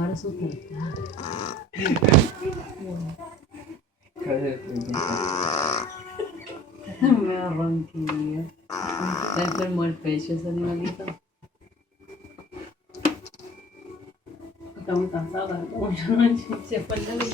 Ahora su falta. Me arranqué. Está enfermo el pecho ese animalito. Está muy cansada. Como yo no se fue el dedo y